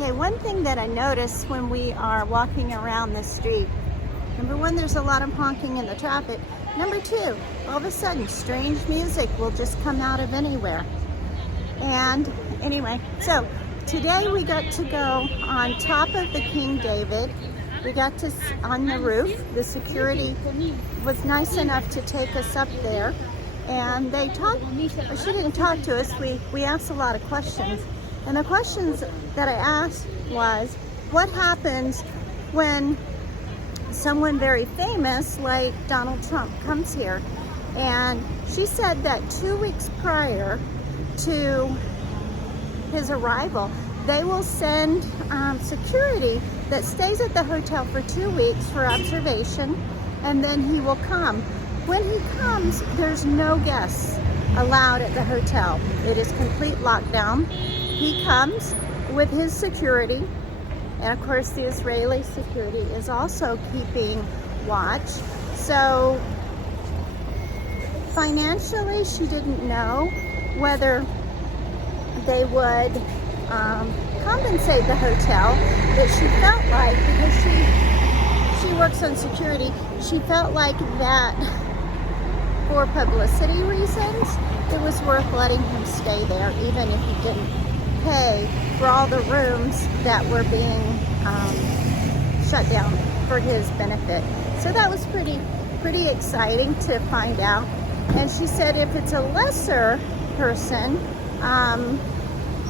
Okay, one thing that I noticed when we are walking around this street, number one, there's a lot of honking in the traffic. Number two, all of a sudden, strange music will just come out of anywhere. And anyway, so today we got to go on top of the King David. We got to, on the roof, the security was nice enough to take us up there. And they talked, she didn't talk to us, we asked a lot of questions. And the questions that I asked was, what happens when someone very famous like Donald Trump comes here? And she said that 2 weeks prior to his arrival, they will send security that stays at the hotel for 2 weeks for observation, and then he will come. When he comes, there's no guests allowed at the hotel. It is complete lockdown. He comes with his security, and of course the Israeli security is also keeping watch. So financially, she didn't know whether they would compensate the hotel, but she felt like, because she works on security, she felt like that for publicity reasons, it was worth letting him stay there, even if he didn't pay for all the rooms that were being shut down for his benefit. So that was pretty exciting to find out. And she said if it's a lesser person,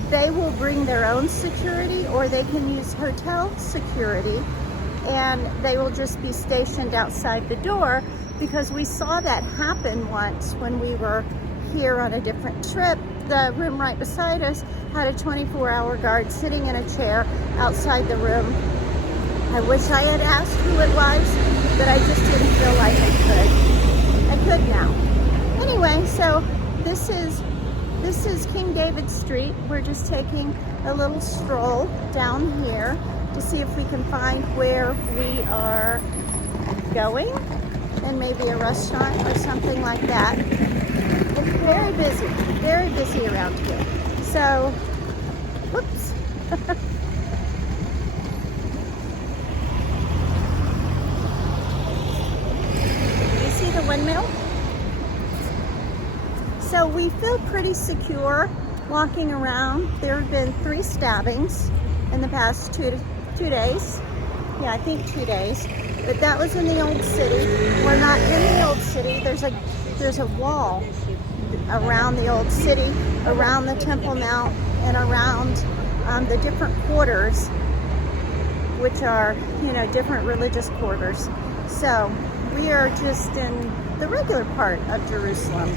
they will bring their own security, or they can use hotel security, and they will just be stationed outside the door, because we saw that happen once when we were here on a different trip. The room right beside us had a 24-hour guard sitting in a chair outside the room. I wish I had asked who it was, but I just didn't feel like I could. I could now. Anyway, so this is King David Street. We're just taking a little stroll down here to see if we can find where we are going, and maybe a restaurant or something like that. It's very busy around here. So, whoops. You see the windmill? So we feel pretty secure walking around. There have been 3 stabbings in the past two days. Yeah, I think 2 days. But that was in the old city. We're not in the old city. There's a wall around the old city, around the Temple Mount, and around the different quarters, which are, different religious quarters. So we are just in the regular part of Jerusalem,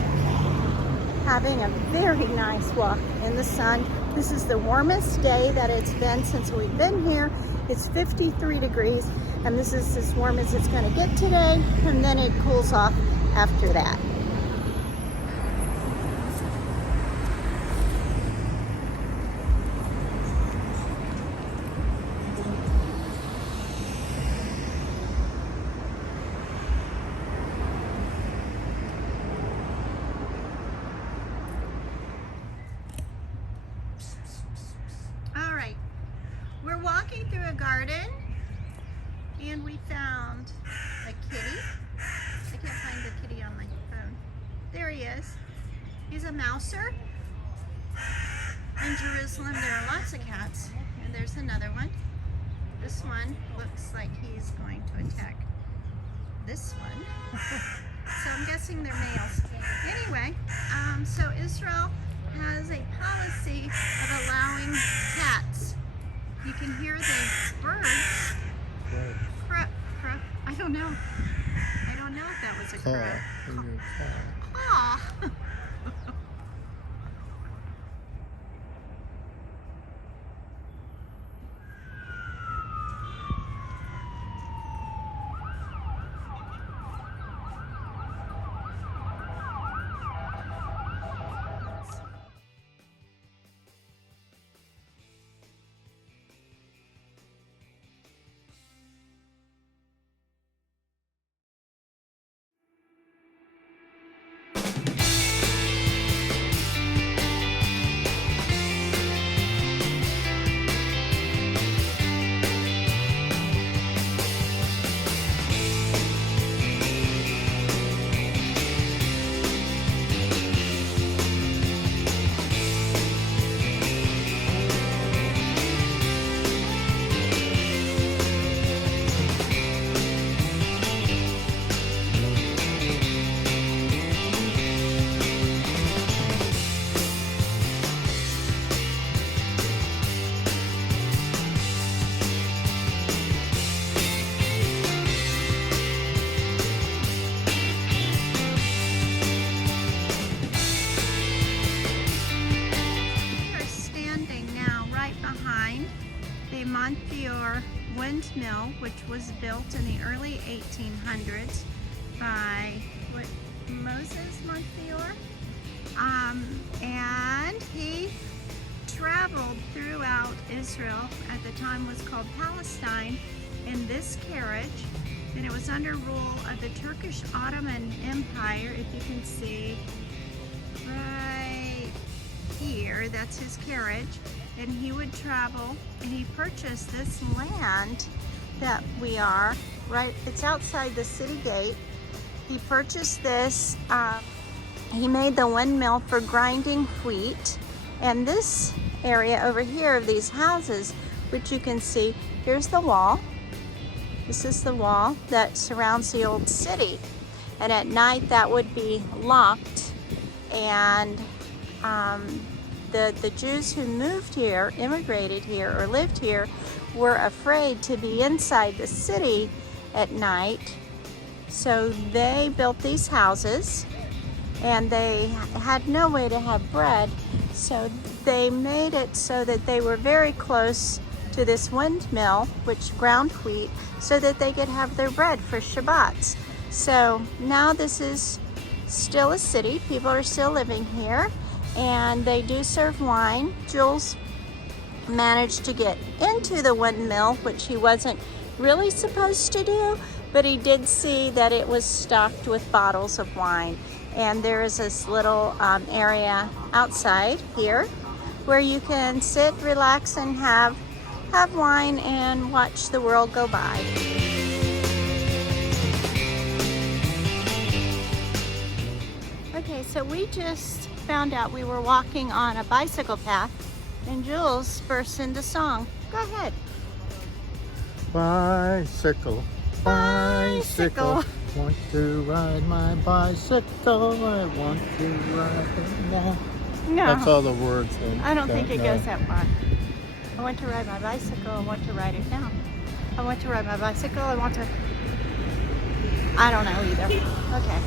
having a very nice walk in the sun. This is the warmest day that it's been since we've been here. It's 53 degrees, and this is as warm as it's going to get today, and then it cools off after that. All right, we're walking through a garden, and we found a kitty. I can't find the kitty on my phone. There he is. He's a mouser. In Jerusalem, there are lots of cats, and there's another one. This one looks like he's going to attack this one. So I'm guessing they're males. Anyway, so Israel has a policy of allowing cats. You can hear the birds. Crow. I don't know if that was a crow. Aw. the Montefiore Windmill, which was built in the early 1800s by Moses Montefiore. And he traveled throughout Israel, at the time was called Palestine, in this carriage. And it was under rule of the Turkish Ottoman Empire. If you can see right here, that's his carriage. And he would travel, and he purchased this land that we are, right, it's outside the city gate. He purchased this, he made the windmill for grinding wheat. And this area over here of these houses, which you can see, here's the wall. This is the wall that surrounds the old city. And at night that would be locked. And the Jews who moved here, immigrated here, or lived here, were afraid to be inside the city at night. So they built these houses, and they had no way to have bread. So they made it so that they were very close to this windmill, which ground wheat, so that they could have their bread for Shabbats. So now this is still a city. People are still living here, and they do serve wine. Jules managed to get into the windmill, which he wasn't really supposed to do, but he did see that it was stocked with bottles of wine. And there is this little area outside here where you can sit, relax, and have wine and watch the world go by. Okay, so we just found out we were walking on a bicycle path, and Jules burst into song. Go ahead. Bicycle, bicycle, want to ride my bicycle, I want to ride it now. No. That's all the words. I don't think it goes that far. I want to ride my bicycle, I want to ride it now. I want to ride my bicycle, I want to... I don't know either. Okay.